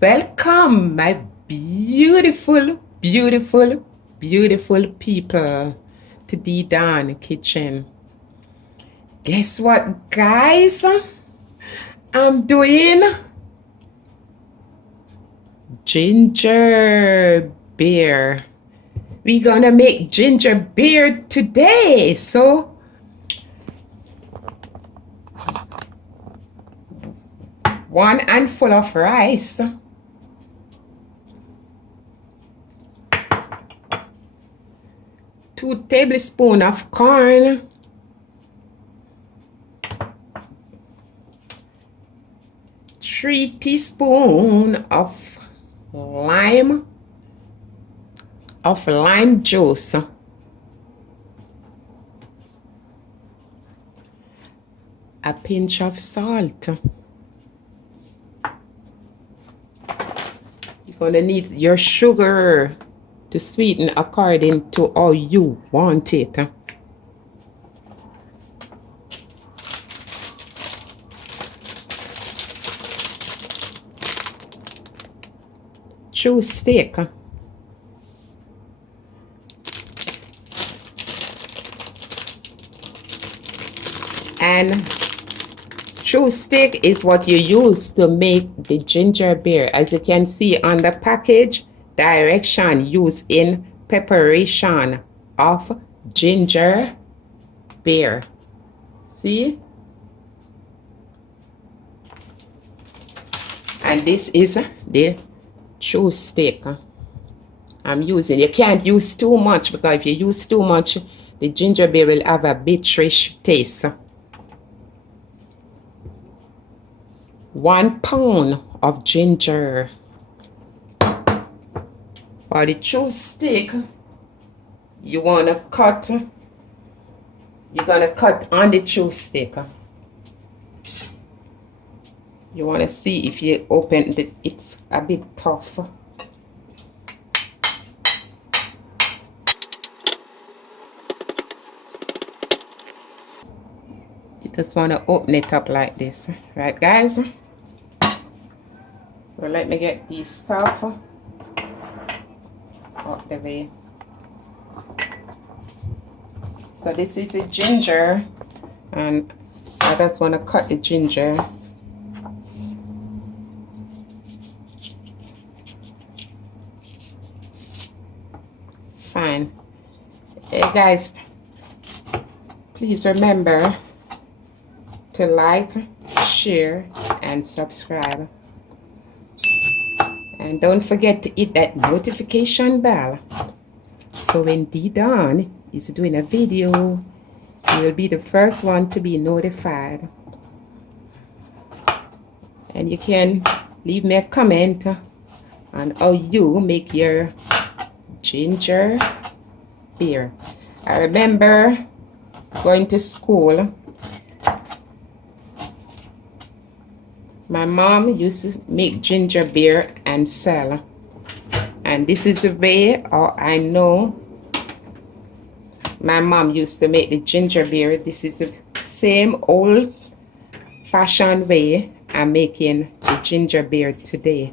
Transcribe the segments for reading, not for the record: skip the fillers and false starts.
welcome, my beautiful, beautiful, beautiful people to the Dawn Kitchen. Guess what, guys? I'm doing ginger beer. We're gonna make ginger beer today. So one handful of rice, 2 tablespoons of corn, 3 teaspoons of lime juice, a pinch of salt. You're gonna need your sugar to sweeten according to how you want it. Chew stick. And chew stick is what you use to make the ginger beer. As you can see on the package, direction used in preparation of ginger beer. See? And this is the chew stick I'm using. You can't use too much, because if you use too much, the ginger beer will have a bitterish taste. 1 pound of ginger. For the chew stick, you're gonna cut on the chew stick. You want to see if you open it, it's a bit tough. You just want to open it up like this, right, guys? So let me get this stuff out the way. So this is the ginger, and I just want to cut the ginger. Fine. Hey guys, please remember to like, share, and subscribe. And don't forget to hit that notification bell, so when D-Dawn is doing a video, you will be the first one to be notified. And you can leave me a comment on how you make your ginger beer. I remember going to school, my mom used to make ginger beer and sell, and this is the way I know my mom used to make the ginger beer. This is the same old fashioned way I'm making the ginger beer today.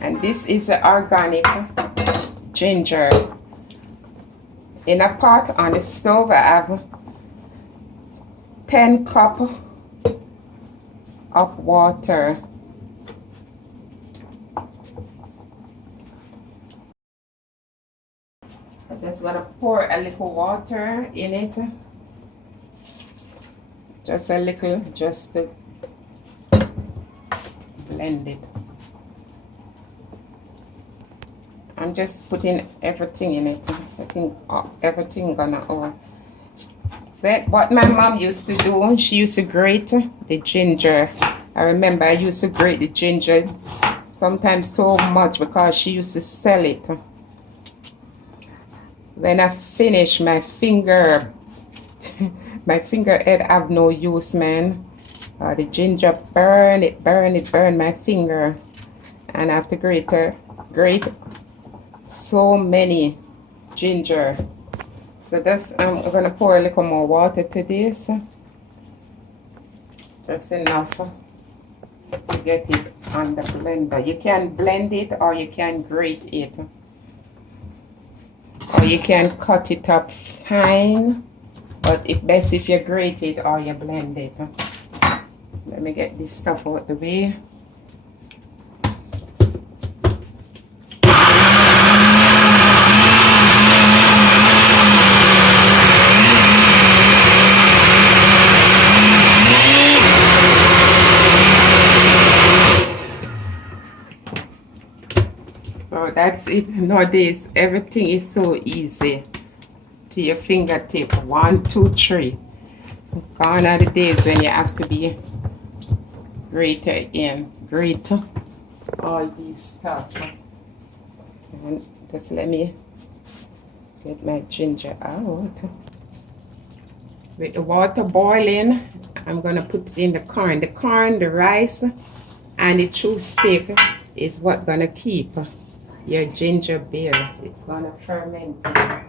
And this is the organic ginger. In a pot on the stove, I have 10 cups of water. I'm just gonna pour a little water in it. Just a little, just to blend it. I'm just putting everything in it. Everything gonna over. But what my mom used to do, she used to grate the ginger. I remember I used to grate the ginger, sometimes so much, because she used to sell it. When I finish, my finger head have no use, man. The ginger burn my finger, and I have to grate so many ginger. So that's I'm gonna pour a little more water to this. Just enough to get it on the blender. You can blend it or you can grate it. Or you can cut it up fine. But it's best if you grate it or you blend it. Let me get this stuff out the way. So that's it. Nowadays, everything is so easy. To your fingertip. 1, 2, 3. Gone are the days when you have to be grate all these stuff. And just let me get my ginger out. With the water boiling, I'm gonna put it in the corn. The corn, the rice, and the true stick is what gonna keep your ginger beer. It's gonna ferment it.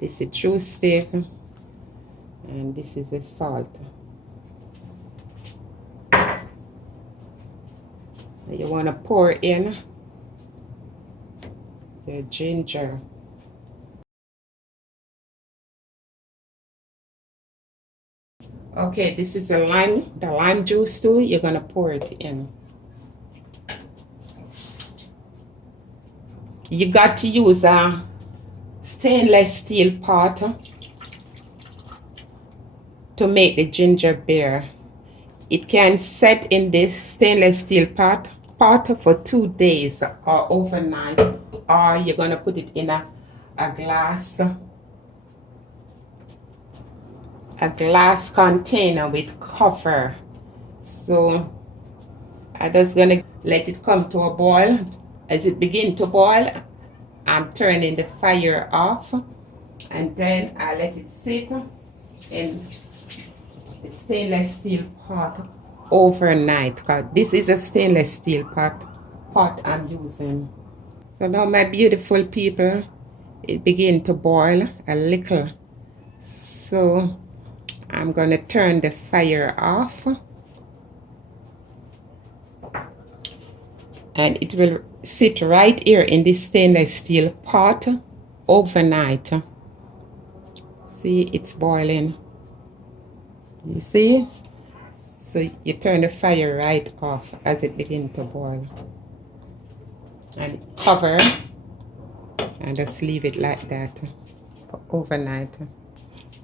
This is true stick, and this is the salt. So you want to pour in the ginger. Okay, this is the lime juice too. You're gonna pour it in. You got to use a stainless steel pot to make the ginger beer. It can set in this stainless steel pot for 2 days or overnight, or you're gonna put it in a glass container with cover. So I'm just gonna let it come to a boil. As it begins to boil, I'm turning the fire off, and then I let it sit in the stainless steel pot overnight, because this is a stainless steel pot I'm using. So now, my beautiful people, it begins to boil a little. So I'm going to turn the fire off, and it will sit right here in this stainless steel pot overnight. See, it's boiling. You see? So you turn the fire right off as it begins to boil. And cover, and just leave it like that for overnight.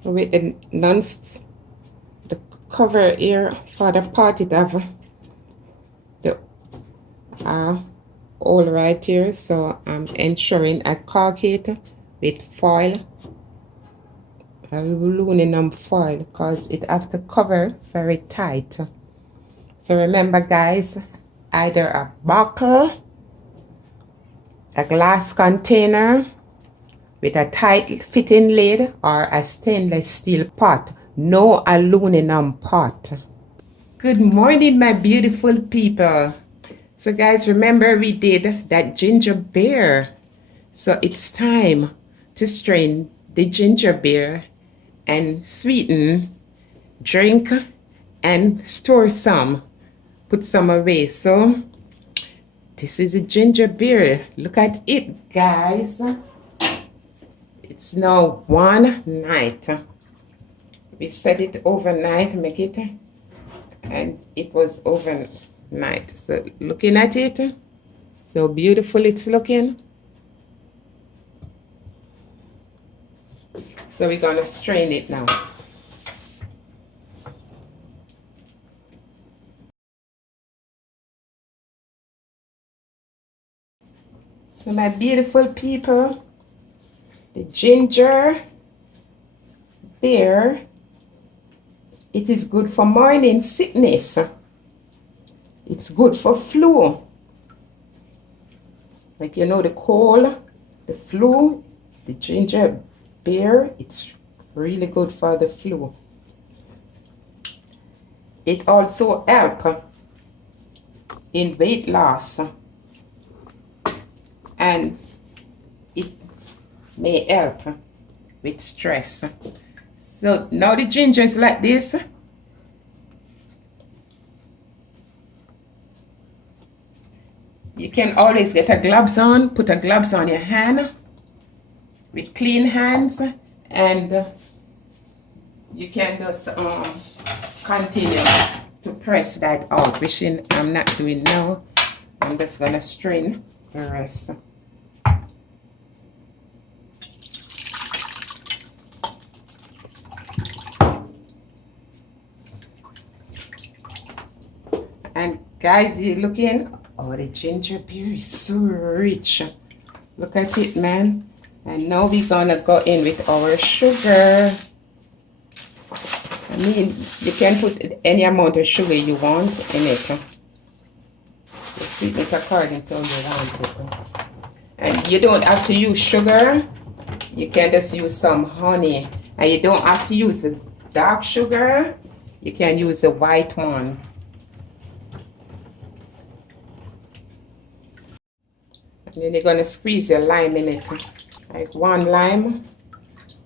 With the cover here for the pot, it have the hole right here, so I'm ensuring I caulk it with foil, aluminum foil, because it have to cover very tight. So remember, guys, either a bottle, a glass container with a tight fitting lid, or a stainless steel pot. No aluminum pot. Good morning, my beautiful people. So guys, remember we did that ginger beer. So it's time to strain the ginger beer and sweeten, drink, and store some. Put some away. So this is a ginger beer. Look at it, guys. It's now 1 night. We set it overnight, make it, and it was overnight. So looking at it, so beautiful it's looking. So we're gonna strain it now. So my beautiful people, the ginger beer, it is good for morning sickness. It's good for flu. Like, you know, the cold, the flu, the ginger beer, it's really good for the flu. It also helps in weight loss. and it may help with stress. So now the ginger is like this. You can always get a gloves on, put a gloves on your hand with clean hands, and you can just continue to press that out, which I'm not doing now. I'm just gonna strain the rest. And guys, you looking, oh, the ginger beer is so rich. Look at it, man. And now we're gonna go in with our sugar. I mean, you can put any amount of sugar you want in it. You sweeten it according to how you want it. And you don't have to use sugar. You can just use some honey. And you don't have to use the dark sugar. You can use the white one. And then you're going to squeeze the lime in it. Like 1 lime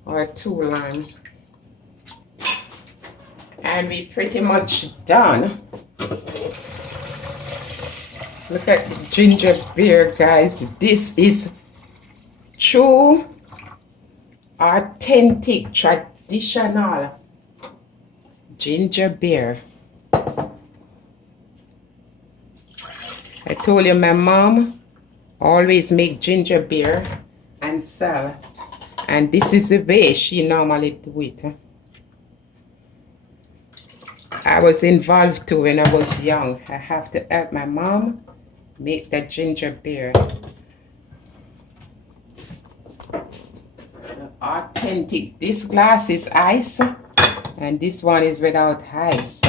or 2 lime. And we're pretty much done. Look at the ginger beer, guys. This is true, authentic, traditional ginger beer. I told you my mom always make ginger beer and sell. And this is the way she normally do it. I was involved too when I was young. I have to help my mom make the ginger beer. Authentic. This glass is ice and this one is without ice.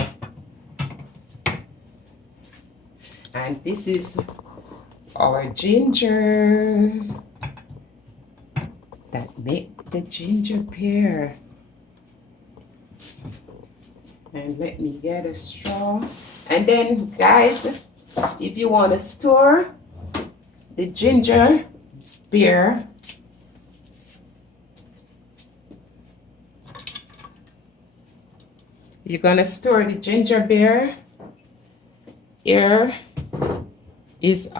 And this is our ginger that make the ginger beer. And let me get a straw. And then guys, if you want to store the ginger beer, you're gonna store the ginger beer. Here is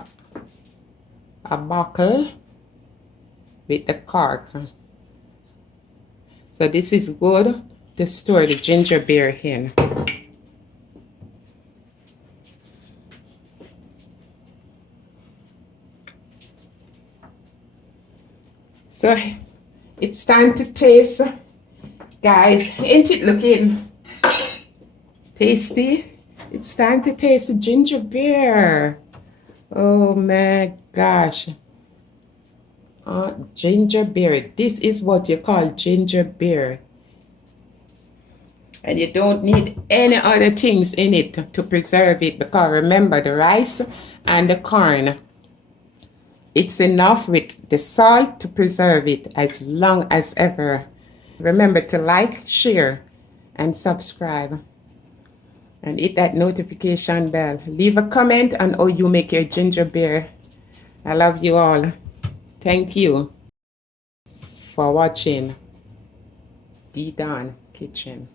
a bottle with the cork. So this is good to store the ginger beer in. So it's time to taste. Guys, ain't it looking tasty? It's time to taste the ginger beer. Oh my gosh. Ginger beer. This is what you call ginger beer. And you don't need any other things in it to preserve it, because remember the rice and the corn, it's enough with the salt to preserve it as long as ever. Remember to like, share, and subscribe. And hit that notification bell. Leave a comment on how you make your ginger beer. I love you all. Thank you for watching D Dawn Kitchen.